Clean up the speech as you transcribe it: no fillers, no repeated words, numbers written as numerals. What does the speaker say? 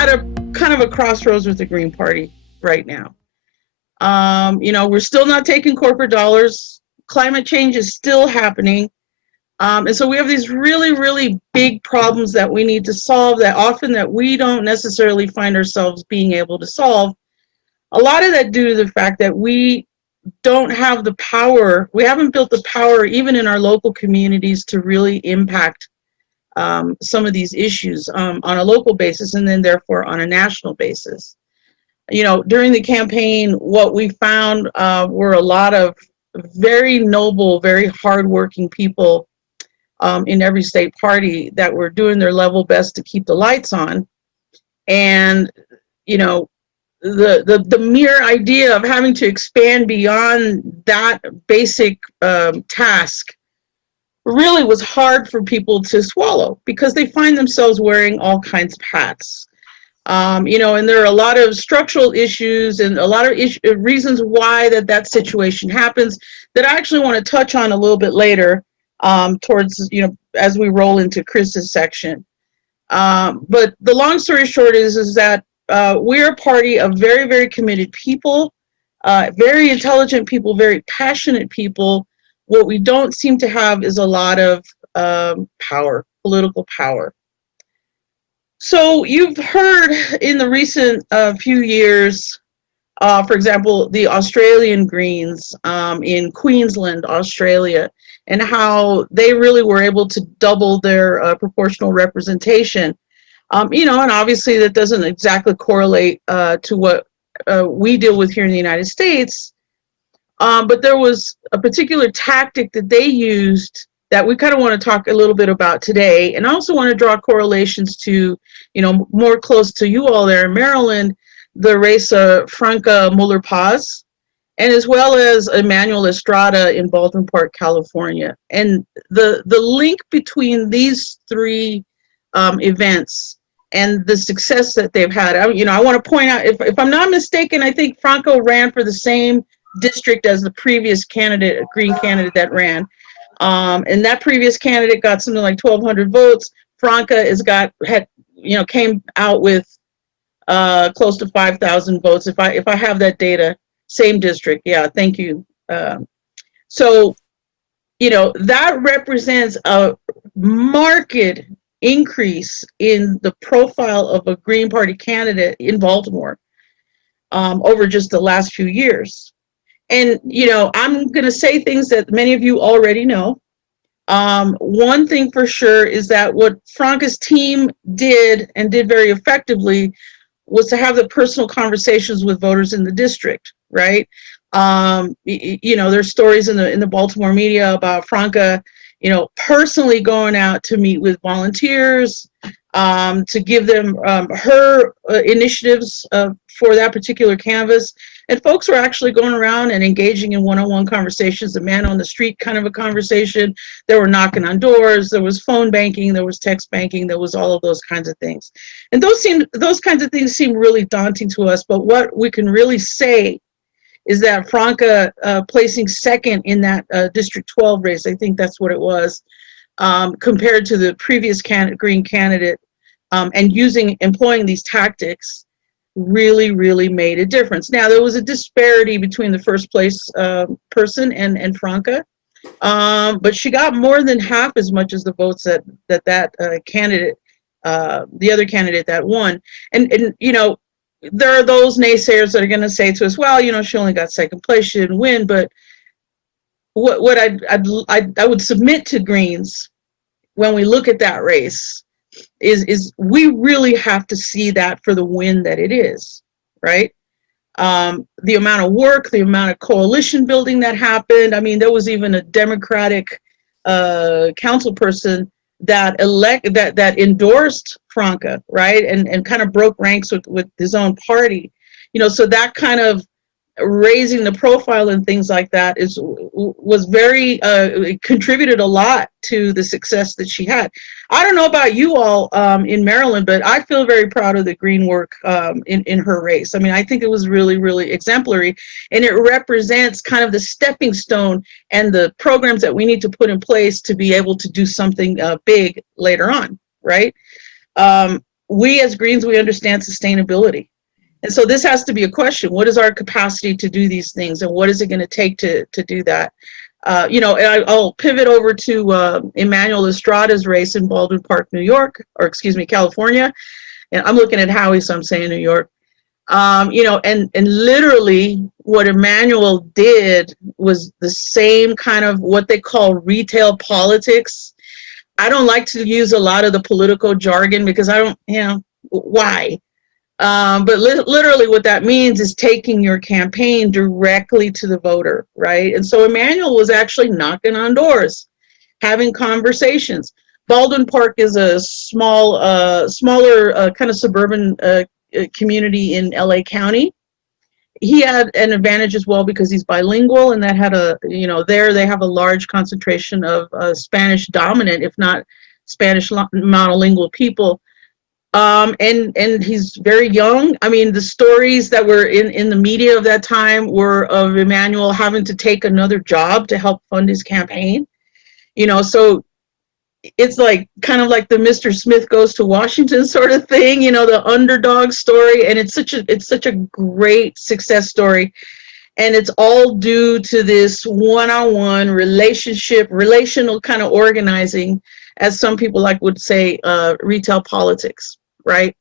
at a kind of a crossroads with the Green Party right now. We're still not taking corporate dollars. Climate change is still happening. And so we have these really, really big problems that we need to solve that we don't necessarily find ourselves being able to solve. A lot of that due to the fact that we don't have the power. We haven't built the power even in our local communities to really impact some of these issues on a local basis and then therefore on a national basis. During the campaign, what we found were a lot of very noble, very hardworking people in every state party that were doing their level best to keep the lights on. And, the mere idea of having to expand beyond that basic task really was hard for people to swallow because they find themselves wearing all kinds of hats. And there are a lot of structural issues and a lot of reasons why that situation happens that I actually want to touch on a little bit later towards, as we roll into Chris's section. But the long story short is that we're a party of very, very committed people, very intelligent people, very passionate people. What we don't seem to have is a lot of power, political power. So you've heard in the recent few years, for example, the Australian Greens in Queensland, Australia, and how they really were able to double their proportional representation. And obviously that doesn't exactly correlate to what we deal with here in the United States. But there was a particular tactic that they used that we kind of want to talk a little bit about today. And I also want to draw correlations to, more close to you all there in Maryland, the race of Franca Muller-Paz, and as well as Emmanuel Estrada in Baldwin Park, California. And the link between these three events and the success that they've had, I want to point out, if I'm not mistaken, I think Franco ran for the same district as the previous candidate, a Green candidate that ran. And that previous candidate got something like 1,200 votes. Franca came out with close to 5,000 votes. If I have that data, same district. Yeah, thank you. So, that represents a marked increase in the profile of a Green Party candidate in Baltimore over just the last few years. And, I'm going to say things that many of you already know. One thing for sure is that what Franca's team did very effectively was to have the personal conversations with voters in the district, right? There's stories in the Baltimore media about Franca, personally going out to meet with volunteers, to give them her initiatives for that particular canvas. And folks were actually going around and engaging in one-on-one conversations, a man on the street kind of a conversation. They were knocking on doors. There was phone banking. There was text banking. There was all of those kinds of things. And those kinds of things seem really daunting to us. But what we can really say is that Franca placing second in that District 12 race, I think that's what it was, compared to the previous Green candidate, and employing these tactics really, really made a difference. Now, there was a disparity between the first place person and Franca, but she got more than half as much as the votes that candidate, the other candidate that won. And there are those naysayers that are going to say to us, well, she only got second place, she didn't win. But what I would submit to Greens when we look at that race is we really have to see that for the win that it is, right? The amount of work, the amount of coalition building that happened. I mean, there was even a Democratic council person that endorsed Franca, right? And kind of broke ranks with his own party. So that kind of raising the profile and things like that was very contributed a lot to the success that she had. I don't know about you all in Maryland, but I feel very proud of the Green work in her race. I mean, I think it was really, really exemplary, and it represents kind of the stepping stone and the programs that we need to put in place to be able to do something big later on, right? we as Greens, we understand sustainability. And so this has to be a question. What is our capacity to do these things, and what is it going to take to do that? And I'll pivot over to Emmanuel Estrada's race in Baldwin Park, New York, or excuse me, California. And I'm looking at Howie, so I'm saying New York. And literally what Emmanuel did was the same kind of what they call retail politics. I don't like to use a lot of the political jargon because I don't, why? But literally what that means is taking your campaign directly to the voter, right? And so Emmanuel was actually knocking on doors, having conversations. Baldwin Park is a smaller kind of suburban community in LA County. He had an advantage as well because he's bilingual, and that had there they have a large concentration of Spanish dominant, if not Spanish monolingual people. And he's very young. I mean, the stories that were in the media of that time were of Emmanuel having to take another job to help fund his campaign. So it's like kind of like the Mr. Smith goes to Washington sort of thing, the underdog story. And it's such a great success story. And it's all due to this one-on-one relational kind of organizing, as some people would say, retail politics, right?